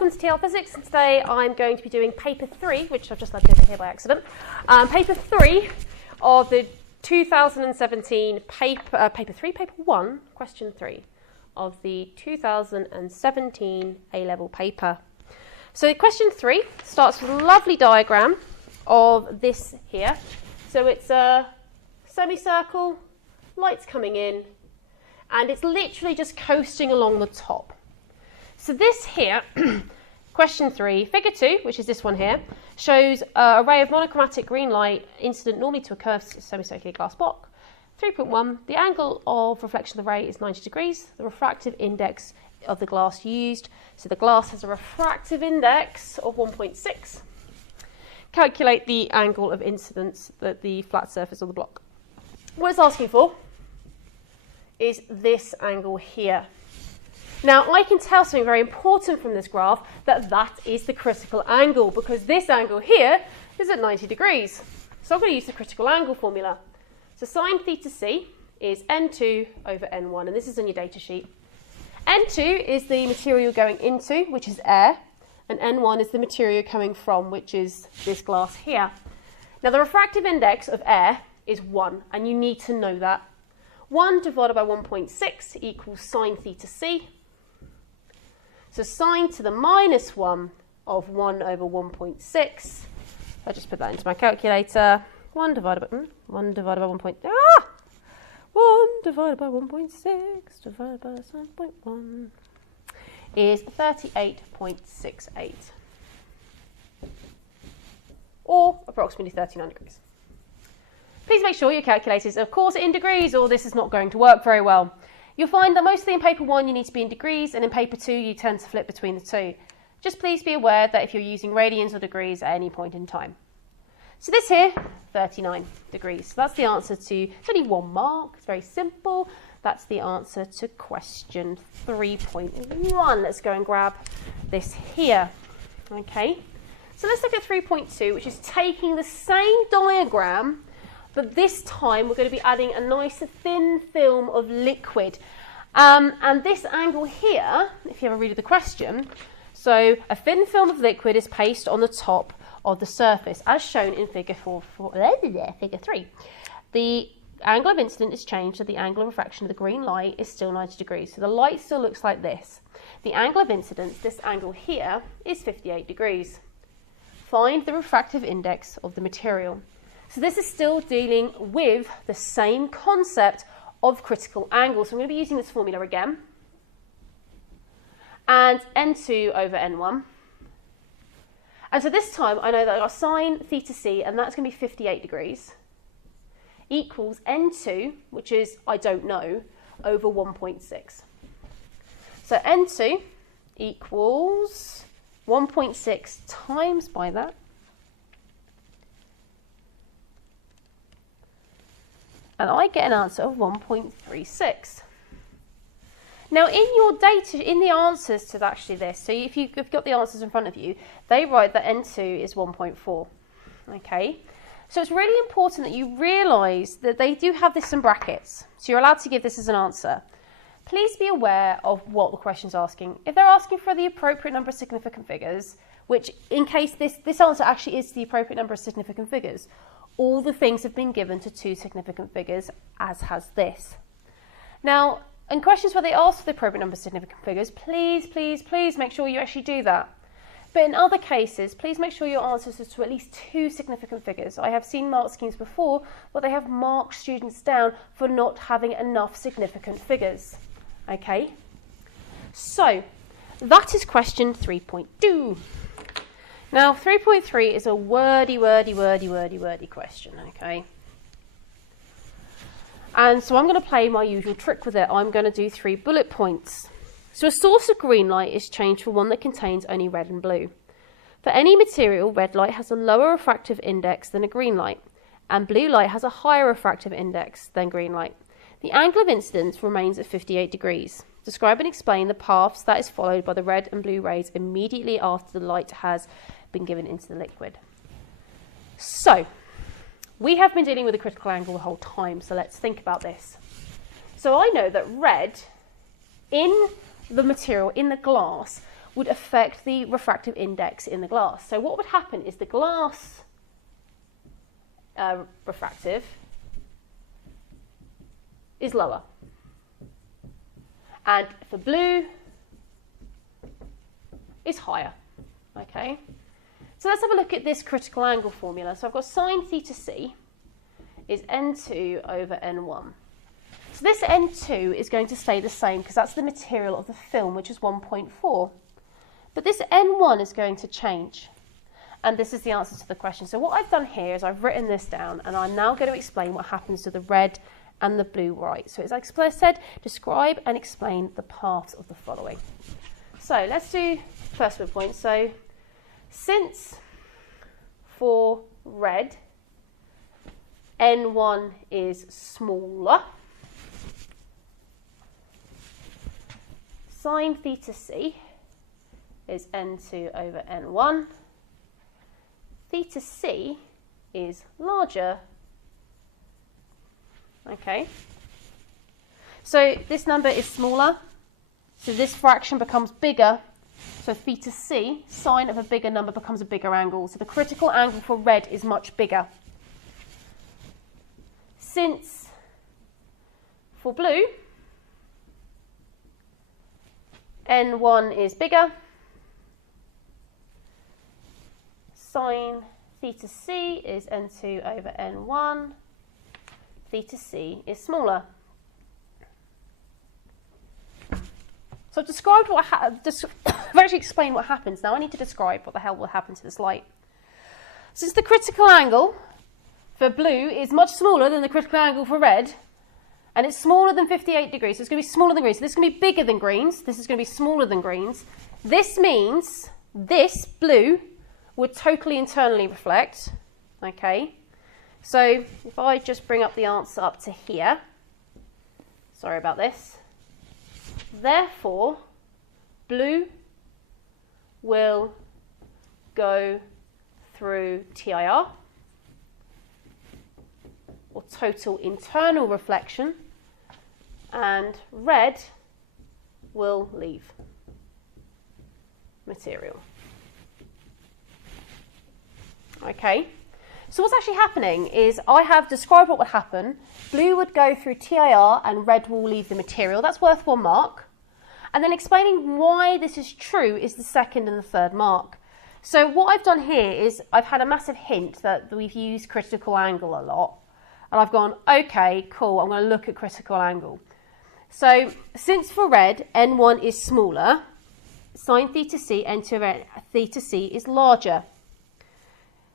welcome to TL Physics. Today I'm going to be doing paper 3, which I've just left over here by accident. Paper 3 of the 2017 paper 1, question 3 of the 2017 A-level paper. So question 3 starts with a lovely diagram of this here. So it's a semicircle, lights coming in, and it's literally just coasting along the top. So this here, question 3, figure 2, which is this one here, shows an array of monochromatic green light incident normally to a curved semicircular glass block. 3.1, the angle of reflection of the ray is 90 degrees, the refractive index of the glass used. So the glass has a refractive index of 1.6. Calculate the angle of incidence at the flat surface of the block. What it's asking for is this angle here. Now, I can tell something very important from this graph, that is the critical angle, because this angle here is at 90 degrees. So I'm going to use the critical angle formula. So sine theta c is n2 over n1, and this is on your data sheet. N2 is the material going into, which is air, and n1 is the material coming from, which is this glass here. Now, the refractive index of air is 1, and you need to know that. 1 divided by 1.6 equals sine theta c. So sine to the minus 1 of 1 over 1.6. I'll just put that into my calculator. 1 divided by 1 divided by 1 divided by 1.6 divided by 7.1 is 38.68, or approximately 39 degrees. Please make sure your calculator is, of course, in degrees, or this is not going to work very well. You'll find that mostly in paper 1 you need to be in degrees, and in paper 2 you tend to flip between the two. Just please be aware that if you're using radians or degrees at any point in time. So this here, 39 degrees. So that's the answer to, it's only 1 mark, it's very simple. That's the answer to question 3.1. Let's go and grab this here. Okay, so let's look at 3.2, which is taking the same diagram, but this time we're going to be adding a nice thin film of liquid. And this angle here, if you have a read of the question, so a thin film of liquid is placed on the top of the surface, as shown in figure 3. The angle of incident is changed, so the angle of refraction of the green light is still 90 degrees. So the light still looks like this. The angle of incidence, this angle here, is 58 degrees. Find the refractive index of the material. So this is still dealing with the same concept of critical angle. So I'm going to be using this formula again. And n2 over n1. And so this time I know that I've got sine theta c, and that's going to be 58 degrees, equals n2, which is, I don't know, over 1.6. So n2 equals 1.6 times by that. And I get an answer of 1.36. Now, in your data, in the answers to actually this, so if you've got the answers in front of you, they write that N2 is 1.4. Okay? So it's really important that you realise that they do have this in brackets. So you're allowed to give this as an answer. Please be aware of what the question's asking. If they're asking for the appropriate number of significant figures, which in case this answer actually is the appropriate number of significant figures, all the things have been given to 2 significant figures, as has this. Now, in questions where they ask for the appropriate number of significant figures, please, please, please make sure you actually do that. But in other cases, please make sure your answers are to at least 2 significant figures. I have seen mark schemes before where they have marked students down for not having enough significant figures. Okay? So, that is question 3.2. Now, 3.3 is a wordy question, okay? And so I'm going to play my usual trick with it. I'm going to do 3 bullet points. So a source of green light is changed for one that contains only red and blue. For any material, red light has a lower refractive index than a green light, and blue light has a higher refractive index than green light. The angle of incidence remains at 58 degrees. Describe and explain the paths that is followed by the red and blue rays immediately after the light has been given into the liquid. So, we have been dealing with a critical angle the whole time, so let's think about this. So I know that red in the material, in the glass, would affect the refractive index in the glass. So what would happen is the glass refractive is lower. And for blue is higher. Okay? So let's have a look at this critical angle formula. So I've got sine theta c is n2 over n1. So this n2 is going to stay the same because that's the material of the film, which is 1.4. But this n1 is going to change. And this is the answer to the question. So what I've done here is I've written this down, and I'm now going to explain what happens to the red and the blue light. So as I said, describe and explain the paths of the following. So let's do first point. So since for red, n1 is smaller, sine theta c is n2 over n1. Theta c is larger. Okay. So this number is smaller. So this fraction becomes bigger. So theta c, sine of a bigger number, becomes a bigger angle. So the critical angle for red is much bigger. Since for blue, n1 is bigger, sine theta c is n2 over n1, theta c is smaller. So I've described what I've actually explained what happens. Now I need to describe what the hell will happen to this light. Since the critical angle for blue is much smaller than the critical angle for red, and it's smaller than 58 degrees, so it's going to be smaller than green. So this is going to be bigger than greens. This is going to be smaller than greens. This means this blue would totally internally reflect. Okay, so if I just bring up the answer up to here, sorry about this. Therefore, blue will go through TIR, or total internal reflection, and red will leave material. Okay, so what's actually happening is I have described what would happen. Blue would go through TIR and red will leave the material. That's worth 1 mark. And then explaining why this is true is the second and the third mark. So what I've done here is I've had a massive hint that we've used critical angle a lot. And I've gone, okay, cool, I'm going to look at critical angle. So since for red, n1 is smaller, sine theta c, n2 theta c is larger.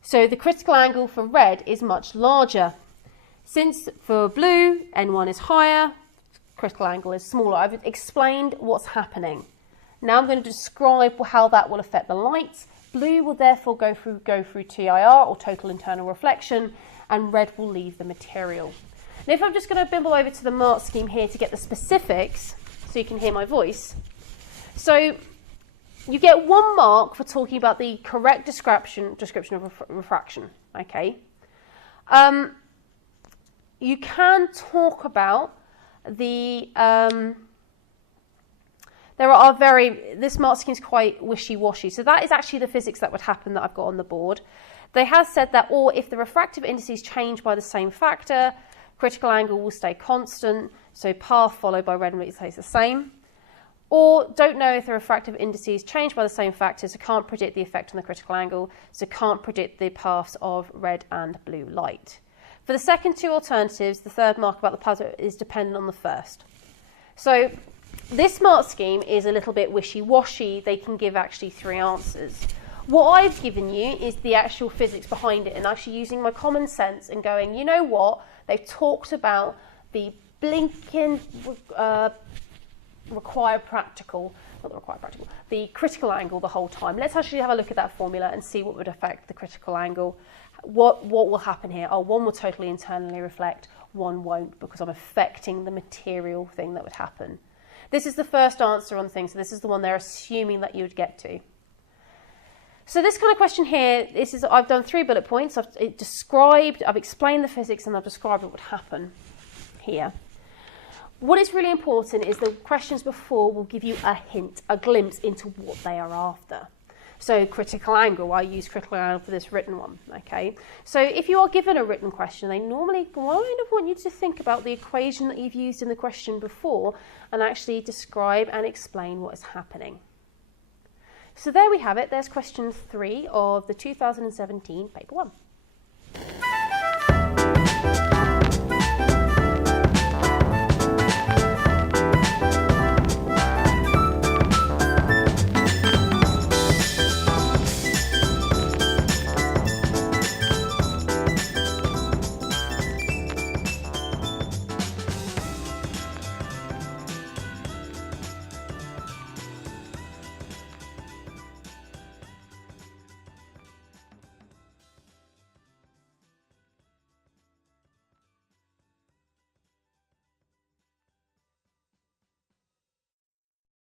So the critical angle for red is much larger. Since for blue, n1 is higher, critical angle is smaller. I've explained what's happening. Now I'm going to describe how that will affect the light. Blue will therefore go through TIR, or total internal reflection, and red will leave the material. Now if I'm just going to bimble over to the mark scheme here to get the specifics, so you can hear my voice. So you get 1 mark for talking about the correct description of refraction. Okay. You can talk about the this mark scheme is quite wishy-washy. So that is actually the physics that would happen that I've got on the board. They have said that, or if the refractive indices change by the same factor, critical angle will stay constant, so path followed by red and blue stays the same. Or don't know if the refractive indices change by the same factor, so can't predict the effect on the critical angle, so can't predict the paths of red and blue light. For the second 2 alternatives, the third mark about the puzzle is dependent on the first. So this mark scheme is a little bit wishy-washy. They can give actually 3 answers. What I've given you is the actual physics behind it, and actually using my common sense and going, you know what, they've talked about the blinking the critical angle the whole time. Let's actually have a look at that formula and see what would affect the critical angle. What will happen here? Oh, 1 will totally internally reflect, 1 won't, because I'm affecting the material thing that would happen. This is the first answer on things, so this is the one they're assuming that you would get to. So this kind of question here, I've done 3 bullet points. I've explained the physics, and I've described what would happen here. what is really important is the questions before will give you a hint, a glimpse into what they are after. So critical angle, I use critical angle for this written one, okay? So if you are given a written question, they normally kind of want you to think about the equation that you've used in the question before and actually describe and explain what is happening. So there we have it, there's question 3 of the 2017 paper 1.